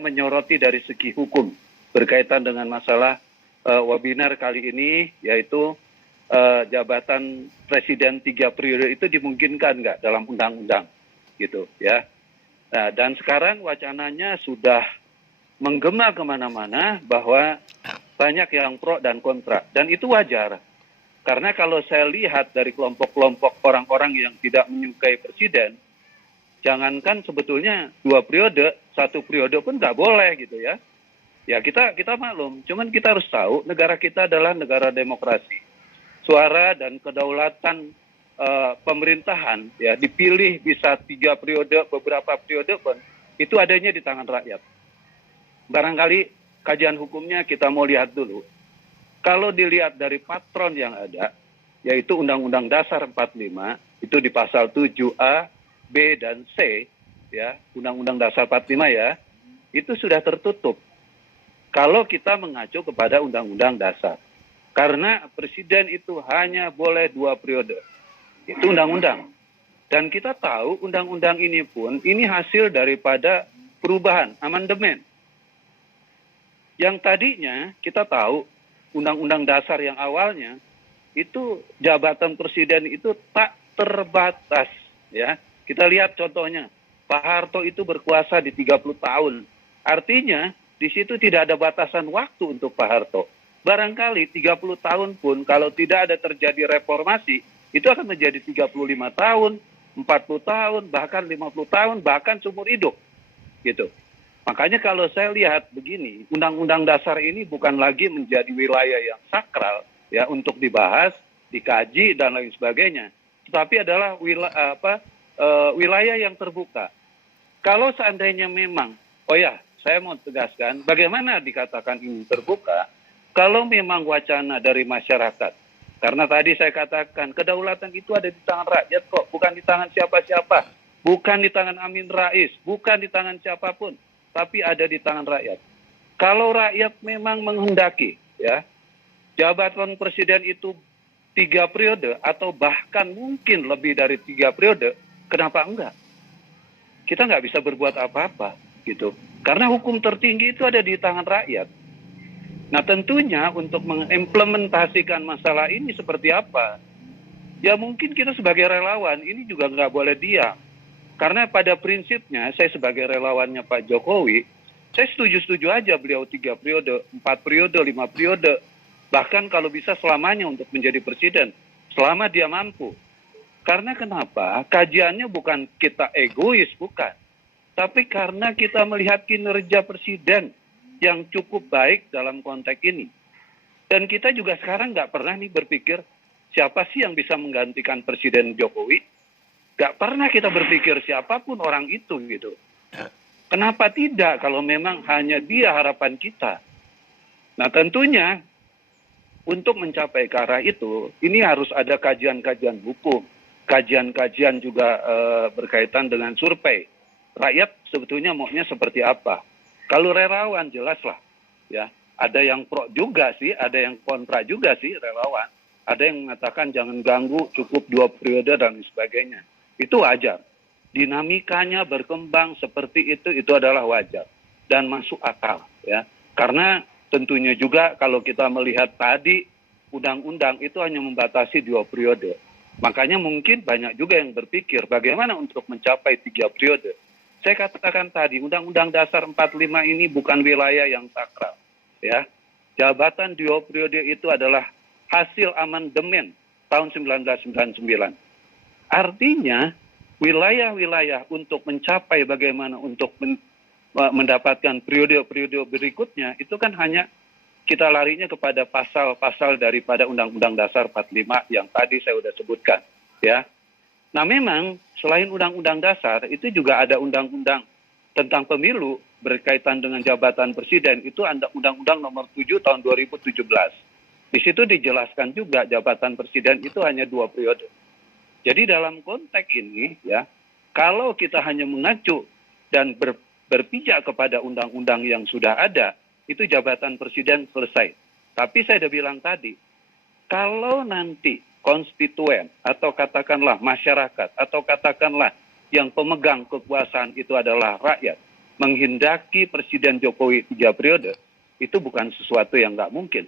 menyoroti dari segi hukum berkaitan dengan masalah webinar kali ini, yaitu jabatan presiden 3 periode itu dimungkinkan nggak dalam undang-undang, gitu ya. Nah, dan sekarang wacananya sudah menggema kemana-mana bahwa banyak yang pro dan kontra, dan itu wajar. Karena kalau saya lihat dari kelompok-kelompok orang-orang yang tidak menyukai presiden, jangankan sebetulnya 2 periode, 1 periode pun nggak boleh gitu ya. Ya kita maklum, cuman kita harus tahu negara kita adalah negara demokrasi. Suara dan kedaulatan pemerintahan ya dipilih bisa 3 periode, beberapa periode pun itu adanya di tangan rakyat. Barangkali kajian hukumnya kita mau lihat dulu. Kalau dilihat dari patron yang ada, yaitu Undang-Undang Dasar 45, itu di pasal 7A, B, dan C, ya, Undang-Undang Dasar 45 ya, itu sudah tertutup. Kalau kita mengacu kepada Undang-Undang Dasar. Karena presiden itu hanya boleh 2 periode. Itu undang-undang. Dan kita tahu undang-undang ini pun, ini hasil daripada perubahan, amandemen. Yang tadinya kita tahu Undang-Undang Dasar yang awalnya itu jabatan presiden itu tak terbatas, ya. Kita lihat contohnya, Pak Harto itu berkuasa di 30 tahun. Artinya di situ tidak ada batasan waktu untuk Pak Harto. Barangkali 30 tahun pun kalau tidak ada terjadi reformasi, itu akan menjadi 35 tahun, 40 tahun, bahkan 50 tahun, bahkan seumur hidup. Gitu. Makanya kalau saya lihat begini, Undang-Undang Dasar ini bukan lagi menjadi wilayah yang sakral ya untuk dibahas, dikaji dan lain sebagainya, tetapi adalah wilayah yang terbuka. Kalau seandainya memang, saya mau tegaskan, bagaimana dikatakan ini terbuka? Kalau memang wacana dari masyarakat, karena tadi saya katakan kedaulatan itu ada di tangan rakyat kok, bukan di tangan siapa-siapa, bukan di tangan Amin Rais, bukan di tangan siapapun, tapi ada di tangan rakyat. Kalau rakyat memang menghendaki, ya, jabatan presiden itu 3 periode atau bahkan mungkin lebih dari 3 periode, kenapa enggak? Kita nggak bisa berbuat apa-apa, gitu. Karena hukum tertinggi itu ada di tangan rakyat. Nah tentunya untuk mengimplementasikan masalah ini seperti apa? Ya mungkin kita sebagai relawan ini juga nggak boleh diam. Karena pada prinsipnya saya sebagai relawannya Pak Jokowi, saya setuju-setuju aja beliau 3 periode, 4 periode, 5 periode. Bahkan kalau bisa selamanya untuk menjadi presiden, selama dia mampu. Karena kenapa? Kajiannya bukan kita egois, bukan. Tapi karena kita melihat kinerja presiden yang cukup baik dalam konteks ini. Dan kita juga sekarang nggak pernah nih berpikir siapa sih yang bisa menggantikan Presiden Jokowi. Nggak pernah kita berpikir siapapun orang itu gitu. Kenapa tidak kalau memang hanya dia harapan kita? Nah tentunya untuk mencapai ke arah itu, ini harus ada kajian-kajian hukum. Kajian-kajian juga berkaitan dengan survei. Rakyat sebetulnya maunya seperti apa? Kalau relawan jelaslah, ya ada yang pro juga sih, ada yang kontra juga sih relawan. Ada yang mengatakan jangan ganggu, cukup 2 periode dan sebagainya. Itu wajar. Dinamikanya berkembang seperti itu adalah wajar dan masuk akal, ya. Karena tentunya juga kalau kita melihat tadi undang-undang itu hanya membatasi 2 periode. Makanya mungkin banyak juga yang berpikir bagaimana untuk mencapai 3 periode. Saya katakan tadi, Undang-Undang Dasar 45 ini bukan wilayah yang sakral. Ya. Jabatan 2 periode itu adalah hasil amandemen tahun 1999. Artinya, wilayah-wilayah untuk mencapai bagaimana untuk mendapatkan periode-periode berikutnya, itu kan hanya kita larinya kepada pasal-pasal daripada Undang-Undang Dasar 45 yang tadi saya sudah sebutkan. Ya. Nah memang selain Undang-Undang Dasar itu juga ada undang-undang tentang pemilu berkaitan dengan jabatan presiden, itu ada Undang-Undang nomor 7 tahun 2017. Di situ dijelaskan juga jabatan presiden itu hanya 2 periode. Jadi dalam konteks ini ya, kalau kita hanya mengacu dan berpijak kepada undang-undang yang sudah ada, itu jabatan presiden selesai. Tapi saya sudah bilang tadi, kalau nanti konstituen atau katakanlah masyarakat atau katakanlah yang pemegang kekuasaan itu adalah rakyat, menghendaki Presiden Jokowi 3 periode itu bukan sesuatu yang nggak mungkin.